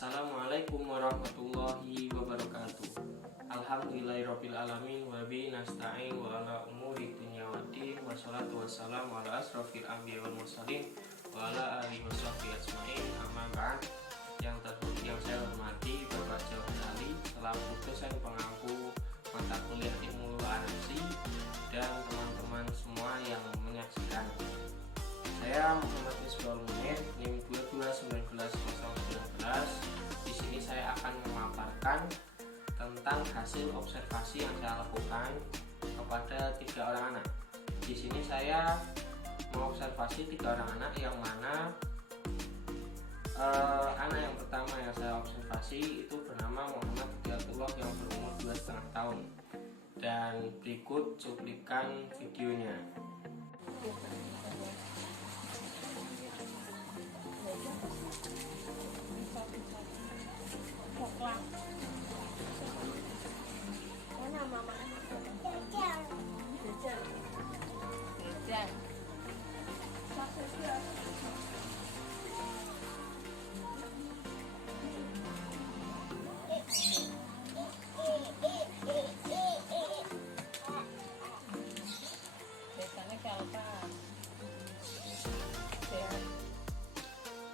Assalamualaikum warahmatullahi wabarakatuh. Alhamdulillahirabbil alamin wa bihi nasta'in wa ala umuri dunya waddin wa sholatu wassalamu ala asrofil anbiya wal mursalin wa ala alihi washabbihi ajmain. Amma ba'd. Yang saya hormati Bapak Jawahir Ali selaku dosen pengampu mata kuliah ilmu anasi dan teman-teman semua yang menyaksikan. Saya Muhammad Misbahul Munir, NIM 22190019. Di sini saya akan memaparkan tentang hasil observasi yang saya lakukan kepada 3 orang anak. Di sini saya mengobservasi 3 orang anak, yang mana anak yang pertama yang saya observasi itu bernama Muhammad Hidayatullah yang berumur 2,5 tahun. Dan berikut cuplikan videonya. Mana mama? Jajan.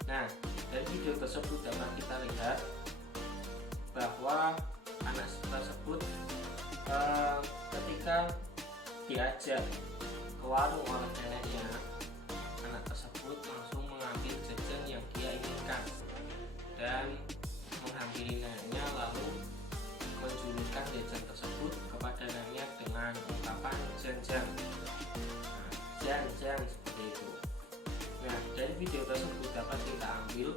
Nah, dari video tersebut dapat kita lihat bahwa anak tersebut ketika diajak ke warung oleh neneknya, anak tersebut langsung mengambil jajan yang dia inginkan dan menghampiri neneknya, lalu menjulurkan jajan tersebut kepada neneknya dengan ungkapan jan-jan. Jan-jan seperti itu. Nah, dari video tersebut dapat kita ambil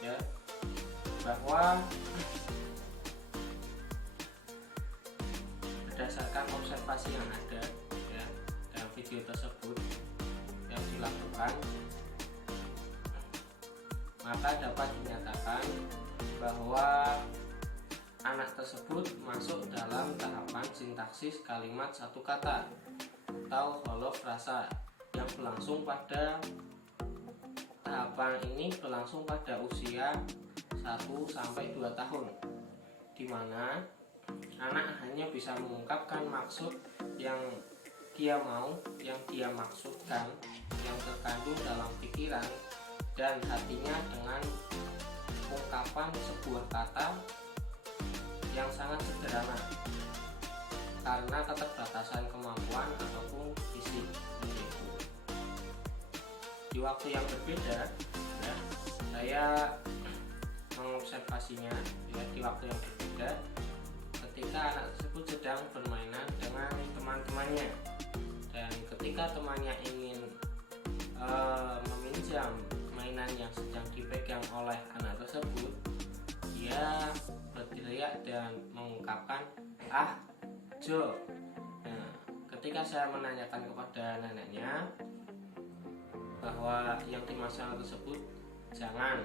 ya bahwa berdasarkan observasi yang ada ya dalam video tersebut yang dilakukan, maka dapat dinyatakan bahwa anak tersebut masuk dalam tahapan sintaksis kalimat satu kata atau holofrasa yang berlangsung pada tahapan ini berlangsung pada usia 1-2 tahun, di mana anak hanya bisa mengungkapkan maksud yang dia mau, yang dia maksudkan, yang terkandung dalam pikiran dan hatinya dengan ungkapan sebuah kata yang sangat sederhana karena keterbatasan kemampuan ataupun fisik. Di waktu yang berbeda ya, saya mengobservasinya ya, di waktu yang berbeda ketika anak tersebut sedang bermainan dengan teman-temannya, dan ketika temannya ingin meminjam mainan yang sedang dipegang oleh anak tersebut, dia berteriak dan mengungkapkan "ah, Jo". Nah, ketika saya menanyakan kepada neneknya bahwa yang dimaksud anak tersebut jangan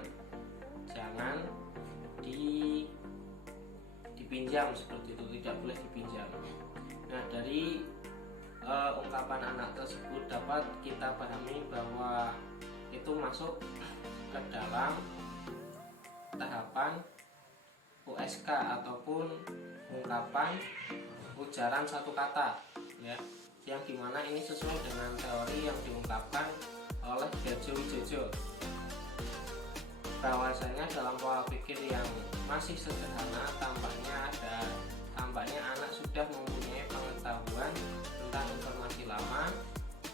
dipinjam seperti itu, tidak boleh dipinjam. Nah, dari ungkapan anak tersebut dapat kita pahami bahwa itu masuk ke dalam tahapan USK ataupun ungkapan ujaran satu kata ya, yang dimana ini sesuai dengan teori yang diungkapkan oleh Darjo Wijojo, bahwasanya dalam pola pikir yang masih sederhana tampaknya anak sudah mempunyai pengetahuan tentang informasi lama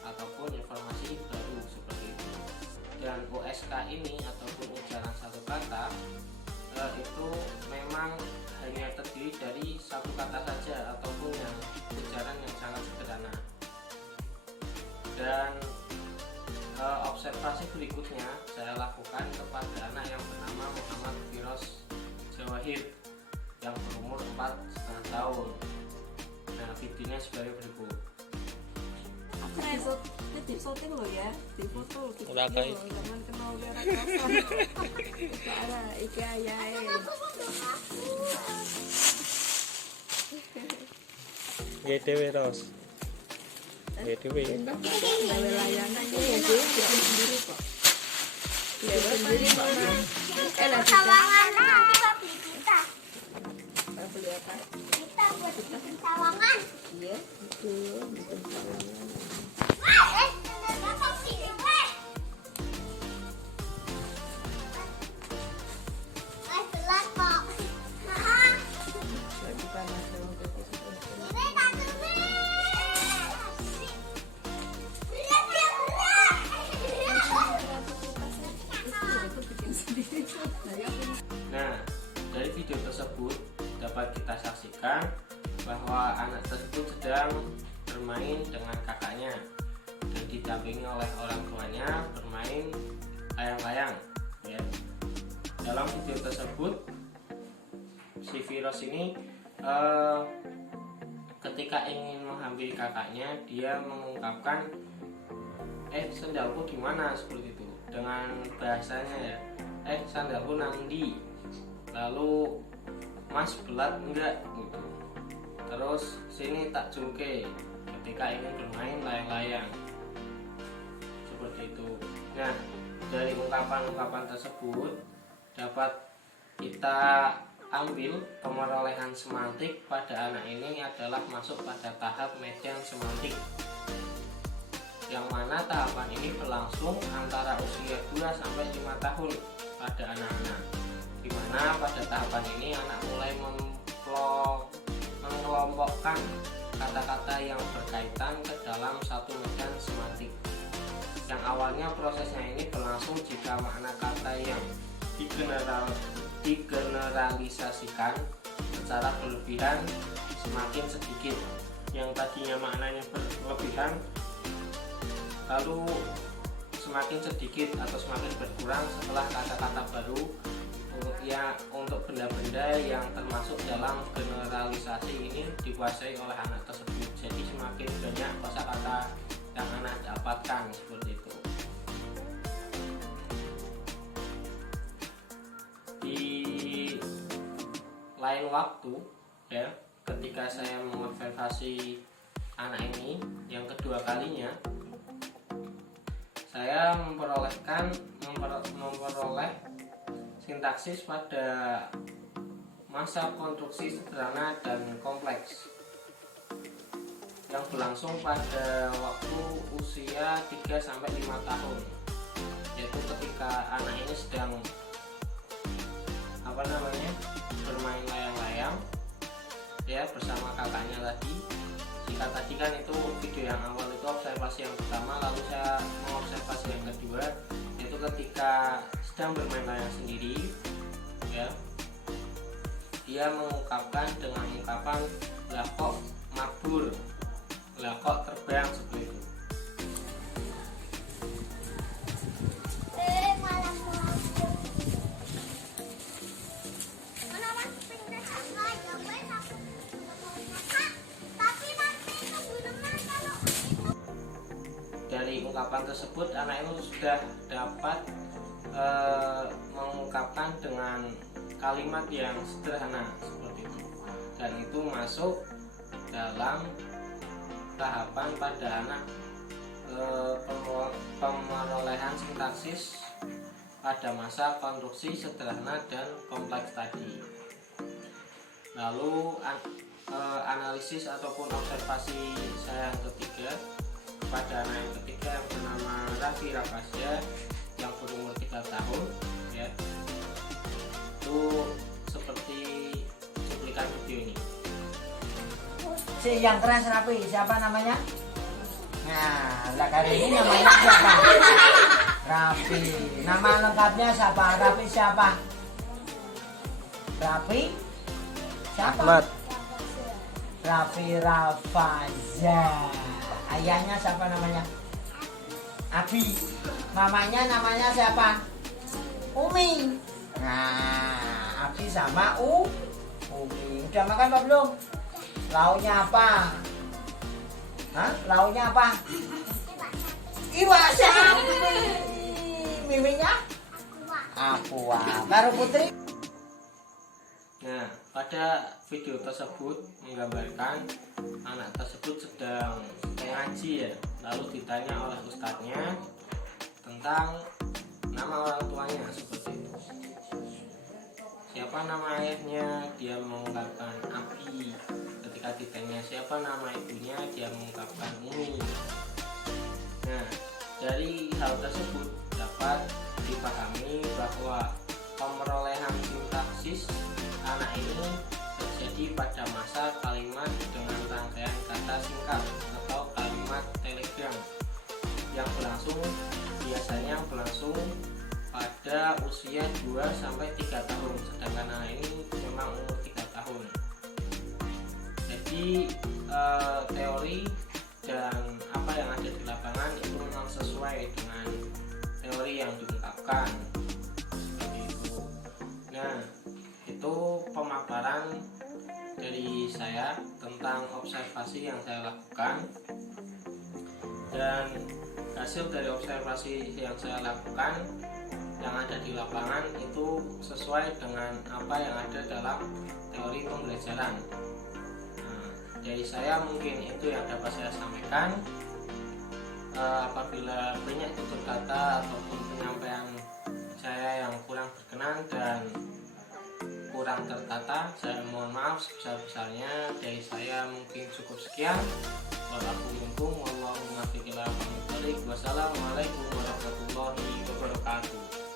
ataupun informasi baru seperti itu. Dan USK ini ataupun ujaran satu kata itu memang hanya terdiri dari satu kata saja ataupun yang ujaran yang sangat sederhana. Dan observasi berikutnya saya lakukan kepada anak yang bernama Muhammad Firoz Jawahir yang berumur 4,5 tahun. Nah, videonya sebagai berikut. Ini di syuting loh ya, di foto gitu. Udah kayak jangan kenal dia rasa. Iki ayahe. GTW Ros. GTW. Gawe layanannya ya dia bikin sendiri kok. Bikin sendiri kok. Sawangan nanti nggak beli kita. Beli apa? Kita buat bikin sawangan. Iya, itu bikin sawangan. Gampang sih, gue. Telat kok. Lagi panas dong, tapi sudah. Ini tak Aku bikin sendiri. Nah, dari video tersebut dapat kita saksikan bahwa anak tersebut sedang bermain dengan kakaknya dan didampingi oleh orang tuanya bermain layang-layang. Ya. Dalam video tersebut, si Virus ini ketika ingin menghampiri kakaknya, dia mengungkapkan, sandalku di mana, seperti itu dengan bahasanya ya. Sandalku nangdi. Lalu Mas belat enggak gitu. Terus sini tak jungke ketika ingin bermain layang-layang. Seperti itu. Nah, dari ungkapan-ungkapan tersebut dapat kita ambil pemerolehan semantik pada anak ini adalah masuk pada tahap median semantik, yang mana tahapan ini berlangsung antara usia 2-5 tahun pada anak-anak, di mana pada tahapan ini anak mulai mengelompokkan kata-kata yang berkaitan ke dalam satu median semantik. Yang awalnya prosesnya ini berlangsung jika makna kata yang digeneralisasikan secara berlebihan semakin sedikit, yang tadinya maknanya berlebihan lalu semakin sedikit atau semakin berkurang setelah kata-kata baru ya untuk benda-benda yang termasuk dalam generalisasi ini dikuasai oleh anak tersebut. Jadi semakin banyak kosakata yang anak dapatkan, seperti itu. Di lain waktu ya, ketika saya mengobservasi anak ini yang kedua kalinya, saya memperoleh sintaksis pada masa konstruksi sederhana dan kompleks yang berlangsung pada waktu usia 3-5 tahun, yaitu ketika anak ini sedang bermain layang-layang ya bersama kakaknya tadi. Jika tadi kan itu video yang awal itu observasi yang pertama, lalu saya mengobservasi yang kedua, yaitu ketika sedang bermain layang sendiri ya, dia mengungkapkan dengan ungkapan lah kok mabur, lah kok terbang, seperti itu. malah mau. Kenapa pindah sama ya gue takut tapi nanti kebunungan kalau Dari ungkapan tersebut anak itu sudah dapat mengungkapkan dengan kalimat yang sederhana seperti itu, dan itu masuk dalam tahapan pada anak pemerolehan sintaksis pada masa konstruksi sederhana dan kompleks tadi. Lalu analisis ataupun observasi saya yang ketiga pada anak yang ketiga yang bernama Raffi Rapasya yang berumur 3 tahun ya, itu seperti cuplikan video ini. Si yang keras rapi, siapa namanya? Nah, lah kali ini namanya siapa? Rapi. Nama lengkapnya siapa? Rapi siapa? Rapi? Siapa? Ahmad. Rafi Rafaza. Ayahnya siapa namanya? Abi. Mamanya namanya siapa? Umi. Nah, Abi sama Umi. Udah makan apa belum? Lauknya apa? Hah? Lauknya apa? Iwak sapi. Miminya? Aqua. Baru Putri? Nah, pada video tersebut menggambarkan anak tersebut sedang mengaji ya, lalu ditanya oleh ustadznya tentang nama orang tuanya, seperti itu. siapa nama ayahnya, dia mengungkapkan Abi. Ketika ditanya siapa nama ibunya, dia mengungkapkan Umi. Nah, dari hal tersebut dapat dipahami bahwa pemerolehan sintaksis anak ini terjadi pada masa kalimat dengan rangkaian kata singkat atau kalimat telegram yang biasanya berlangsung pada usia 2-3 tahun, sedangkan anak ini memang umur 3 tahun. Jadi teori dan apa yang ada di lapangan itu memang sesuai dengan teori yang diungkapkan seperti itu. Nah, itu pemaparan dari saya tentang observasi yang saya lakukan, dan hasil dari observasi yang saya lakukan yang ada di lapangan itu sesuai dengan apa yang ada dalam teori pembelajaran. Nah, dari saya mungkin itu yang dapat saya sampaikan. Apabila banyak tutur kata ataupun penyampaian saya yang kurang berkenan dan kurang tertata, saya mohon maaf sebesar-besarnya. Dari saya mungkin cukup sekian. Wassalamualaikum warahmatullahi wabarakatuh.